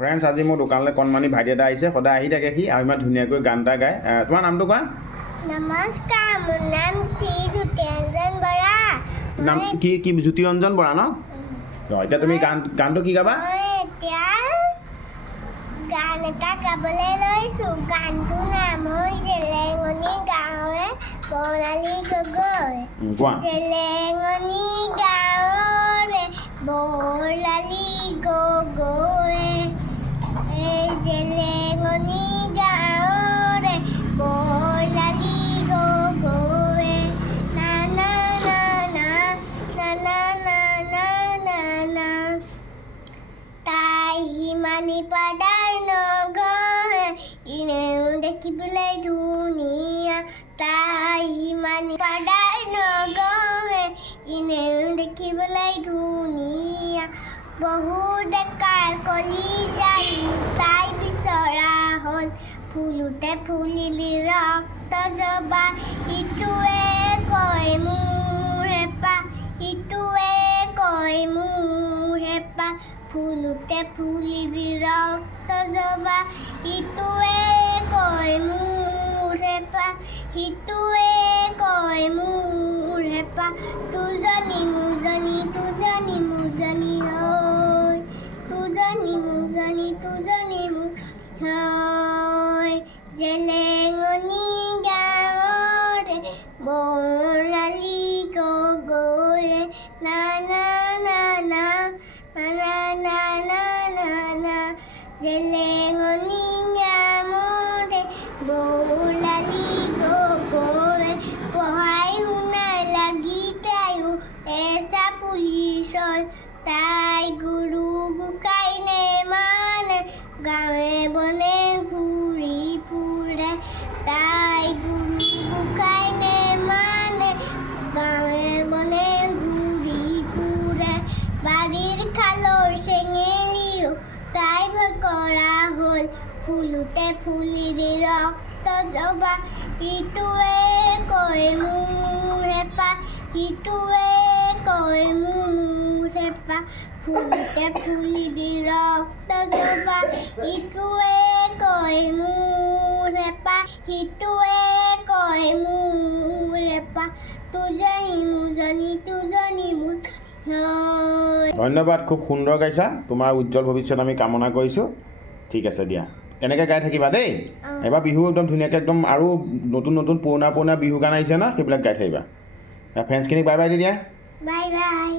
friends আজি মোৰ দোকানলৈ কণমানি ভাইটি এটা আহিছে সদায় আহি থাকে সি আৰু ইমান ধুনীয়াকৈ গান এটা গায় তোমাৰ নামটো কোৱা নমস্কাৰ মোৰ নাম শ্ৰী জ্যোতিৰঞ্জন বৰা নাম কি কি জ্যোতিৰঞ্জন বৰা ন এতিয়া তুমি গানটো কি গাবা মই এতিয়া গান এটা গাবলৈ লৈছোঁ গানটোৰ নাম হ'ল জেলেঙনি গাঁৱৰে বৰ্ণালী গগৈ কোৱা জেলেঙনি গাঁৱৰে বৰ্ণালী গগৈ এই জেলেঙনি গাঁৱৰে বৰ্ণালী গগৈ না না না না না না না না না তাই সিমানি পাদাৰ নগৈ ইনেও দেখিবলৈ ধুনীয়া তাই সিমানি পাদাৰ নগৈ ইনেও দেখিবলৈ ধুনীয়া বহু ডেকাৰ কলি যাই তাই বিচৰা হ'ল ফুলোতে ফুলিলি ৰক্ত জবা ইটোৱে কয় মোৰ হেঁপাহ ইটোৱে কয় মোৰ হেঁপাহ ফুলোতে ফুলিবি ৰক্ত জবা ইটোৱে কয় মোৰ হেঁপাহ সিটোৱে কয় মোৰ হেঁপাহ তুজনী মুজনী তুজনী মুজনী হৈ তুজনী মুজনী তুজনী হৈ জেলেঙনি গাঁৱৰে বৰ্ণালী গগৈ না না না না না না না না না জেলেঙনি গাঁৱৰে বৰ্ণালী গগৈ পঢ়াই শুনাই লাগি তাইও এচা পুলিচৰ তাই গুৰু গোসাঁই নেমানে গাঁৱে বনে ঘূৰি ফুৰে তাই গুৰু গোসাঁই নেমানে গাঁৱে বনে ঘূৰি ফুৰে বাৰীৰ খালৰ চেঙেলিও তাই ভয় কৰা হ'ল ফুলোতে ফুলিৰি ৰক্ত জবা ইটোৱে কয় মোৰ হেঁপাহ ইটোৱে কয় মোৰ হেঁপাহ ফুলোতে ফুলিৰি ৰক্ত জবা ইটোৱে কয় মোৰ হেঁপাহ সিটোৱে কয় মোৰ হেঁপাহ তুজনী মুজনী তুজনী মুজনী হৈ ধন্যবাদ খুব সুন্দৰ গাইছা তোমাৰ উজ্জ্বল ভৱিষ্যত আমি কামনা কৰিছোঁ ঠিক আছে দিয়া এনেকৈ গাই থাকিবা দেই এবাৰ বিহু একদম ধুনীয়াকৈ একদম আৰু নতুন নতুন পুৰণা পুৰণা বিহু গান আহিছে ন সেইবিলাক গাই থাকিবা ফ্ৰেণ্ডছখিনিক বাই বাই দি দিয়া বাই বাই